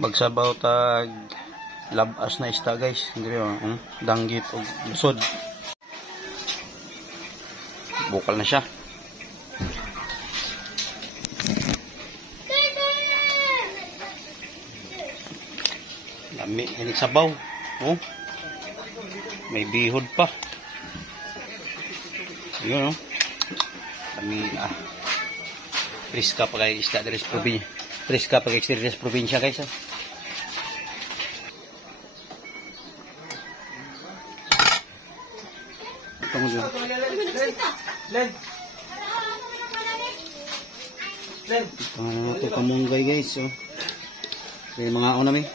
Bagsabaw tag labas na isda guys. Diri danggit og lusod. Bukal na siya. Lami ini sabaw. Oh. May bihod pa. Yun, oh. Kami, Priska pa kay isda dari sa probinsya. Priska pa kay isda dari sa probinsya, guys, Ito mo dyan. Ito nga ito kamunggay, guys, oh. Kaya mga ako namin.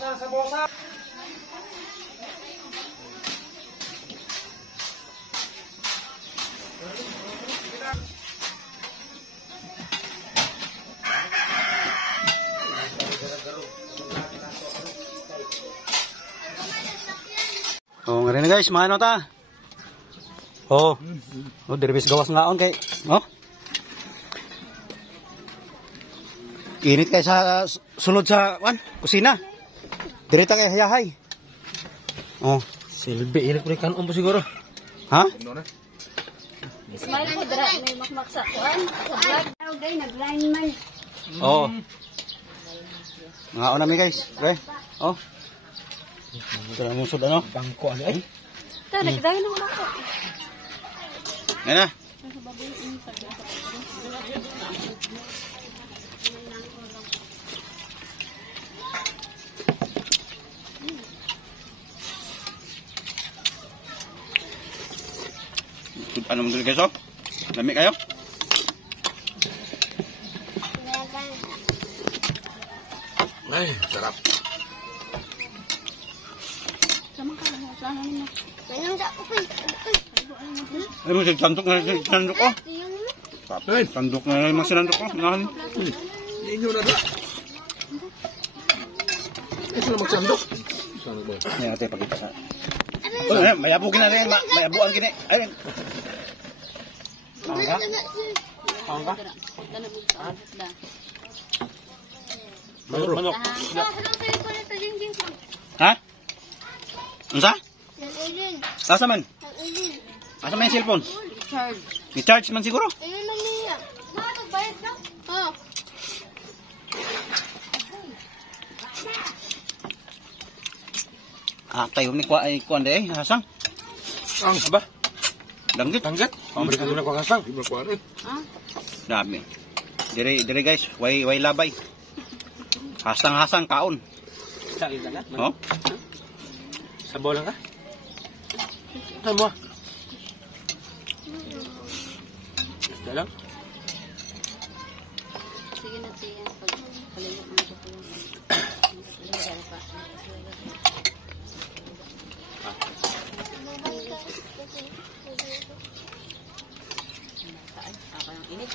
Sa bosa. Oh, ngari na guys, maano ta? Oh. Oh, dirbis gawas ngaon kay, oh. Init kay sa sulod sa kusina. Direta kay hayahay. Oh, Silbi, ini ko kan umpo siguro. ha? Smile ko dra may makmaksa kuan. Sa vlog daw day nag-line man. Oh. Ngaon nami guys. Okay. Oh. Tara mo sud ano? Bangko ano ay. Ta nagdayon ako ako. Yan na. Ano mo dulu guys, oh? Lamig kayo? Ay, sarap. Sama ka lang sa ano mo. Mayroon sa ko. Ay mo sandok na sandok ko. Patay, sandok na mas sandok ko. Nahan. Inyo na da. Ito na magsandok. Sandok ba? Ni ate pakita sa. Oh, mayabukin na rin, mayabuan kini. Ay. Angka? Angka? Manok. Ha? Unsa? Asa man? Asa man yung cellphone? I-charge man siguro? Tayo ni kuan de hasang. Ang ba? Danggit. Danggit. Pabrik ko na ko kasang. Iba ko ano. Dami. Dire guys, way labay. Hasang kaon. Sa ila na. Oh. Sabaw lang ka. Ano mo? Dalang. Sige na tiyan pag kalimot mo ko. Init.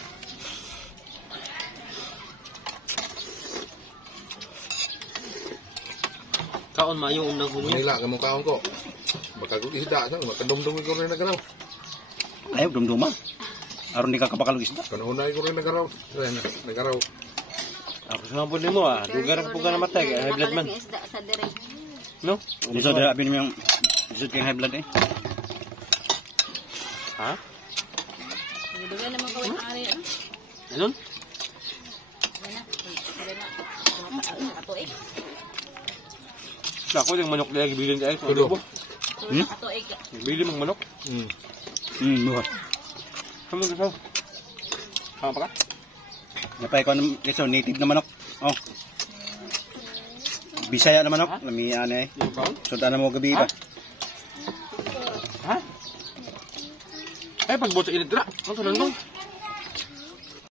Kaon mayo unang hunyo. Nila ka mo kaon ko. Baka ko isda sa makadumdum ko rin nagaraw. Ayaw dumduma. Aron di ka kapakalog isda. Kanunay ko rin nagaraw. Nagaraw. Ako sa mga mo lugar ko na namatay kay high blood man. Isda sa dire. No? Dito dira abin mo yung isod kay high blood eh. Ha? Dugan naman ko ang ari ano. Anon? Ato eh. Ako yung manok na gibilin ay Tulo. tulo. Ato eh. Bili mang manok. Buhat. Kamu gusto? Sama pa ka? Napay ko ng native na manok. Oh. Bisaya na manok. Lamian eh. Yung kaon? Sundan na mo gabi ba? Ha? Ay, pagbuot sa init dira. Ano to lang